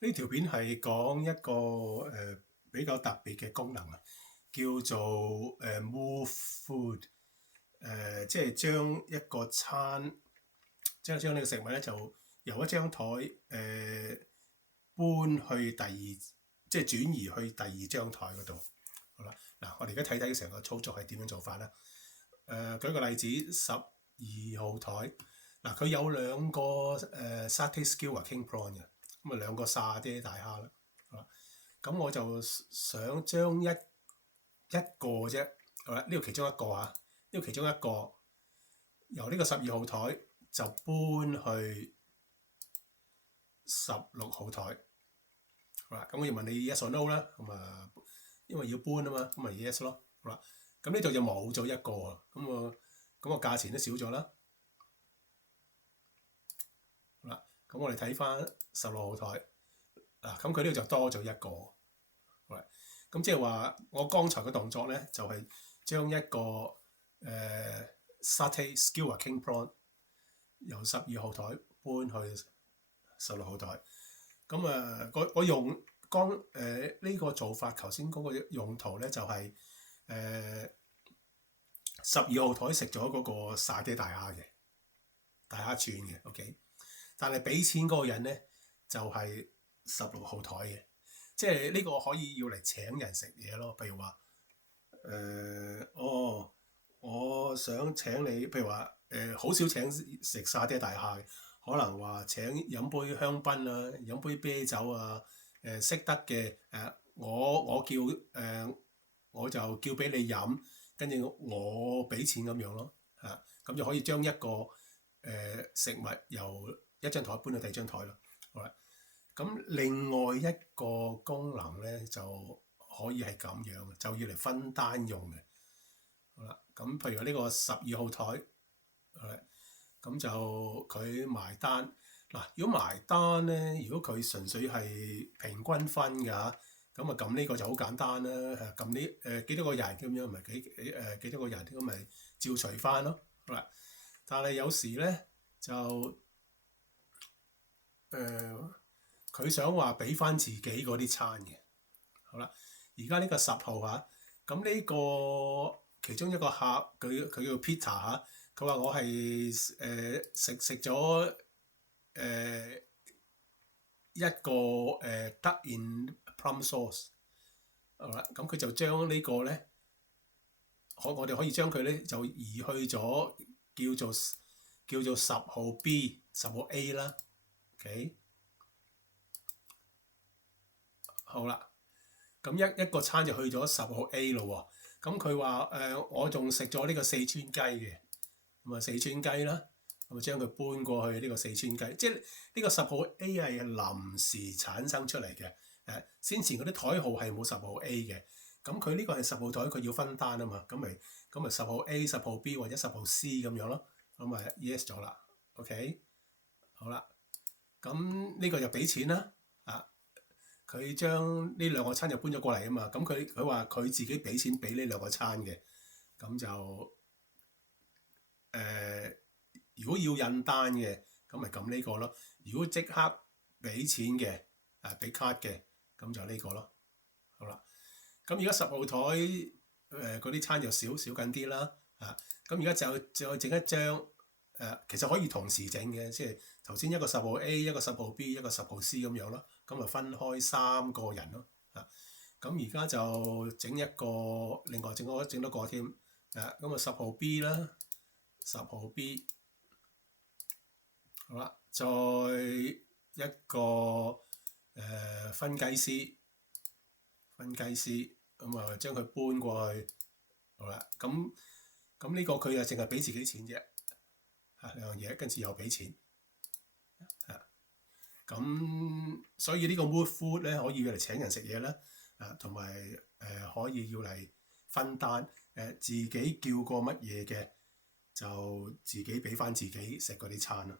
呢條片係講一個比較特別嘅功能啊，叫做move food，即係將一個餐，即係將呢個食物咧就由一張台搬去第二，即係轉移去第二張台嗰度。好啦，嗱，我哋而家睇睇成個操作係點樣做法啦。舉個例子，12號台，嗱，佢有兩個satay skewer king prawn 嘅，咁啊兩個沙爹大蝦啦。咁我就想將一個啫，好啦，呢度其中一個啊，呢度其中一個由呢個12號台就搬去16號台。好啦，咁我要問你 yes or no 啦，咁啊，因為要搬啊嘛，咁咪 yes 咯。好啦，咁呢度就冇咗一個啊，咁個價錢都少咗啦。好啦，咁我哋睇翻16號台，嗱，咁佢呢度就多咗一個。好啦，咁即係話我剛才嘅動作咧，就係將一個satay skewer king prawn 由12號台搬去16號台。咁我用呢個做法，頭先嗰個用途咧就係12號台食咗嗰個沙爹大蝦嘅大蝦串嘅 ，OK。但係俾錢嗰個人咧就係16號台嘅，即係呢個可以要嚟請人食嘢咯。譬如話我想請你，譬如話好少請食沙爹大蝦嘅。可能話請飲杯香檳啊，飲杯啤酒啊，識得嘅我叫我就叫俾你飲，跟住我俾錢咁樣咯，咁就可以將一個食物由一張台搬到第二張台咯。好啦，咁另外一個功能咧就可以係咁樣，就要嚟分單用嘅。好啦，咁譬如呢個12號台，咁就佢埋單嗱。如果埋單咧，如果佢純粹係平均分㗎，咁啊撳呢個就好簡單啦。撳呢幾多個人咁樣，咪幾多個人咁咪照除翻咯。好啦，但係有時咧就佢想話俾翻自己嗰啲餐嘅。好啦，而家呢個10號嚇，咁呢個其中一個客佢叫 Peter 嚇。佢話我係食咗一個duck in plum sauce。好啦，咁佢就將呢個咧，我哋可以將佢咧就移去咗叫做10號 B 10號 A 啦。OK， 好啦，咁一個餐就去咗10號 A 咯喎。咁佢話我仲食咗呢個四川雞嘅。咁啊四川雞啦，咁啊將佢搬過去呢個四川雞，即係呢個10號 A 係臨時產生出嚟嘅。先前嗰啲台號係冇10號 A 嘅，咁佢呢個係10號台，佢要分單啊嘛，咁咪10號 A、10號 B 或者10號 C 咁樣咯，咁咪 yes 咗啦。OK， 好啦，咁呢個就俾錢啦。佢將呢兩個餐就搬咗過嚟啊嘛，咁佢話佢自己俾錢俾呢兩個餐嘅，咁就如果要印單嘅，咁咪撳呢個咯。如果即刻俾錢嘅，俾卡嘅，咁就呢個咯。好啦，咁而家10號台嗰啲餐就少緊啲啦。咁而家就整一張其實可以同時整嘅，即係頭先一個10號 A， 一個10號 B， 一個10號 C 咁樣咯。咁啊分開3個人咯。咁而家就整一個，另外整多個添。咁啊10號 B 啦，10號 B。好啦，再一個分雞絲，咁啊將佢搬過去。好啦，咁呢個佢就淨係俾自己錢啫，兩樣嘢，跟住又俾錢。咁所以呢個 move food 咧可以要嚟請人食嘢啦，同埋可以要嚟分單，自己叫過乜嘢嘅就自己俾翻自己食嗰啲餐啦。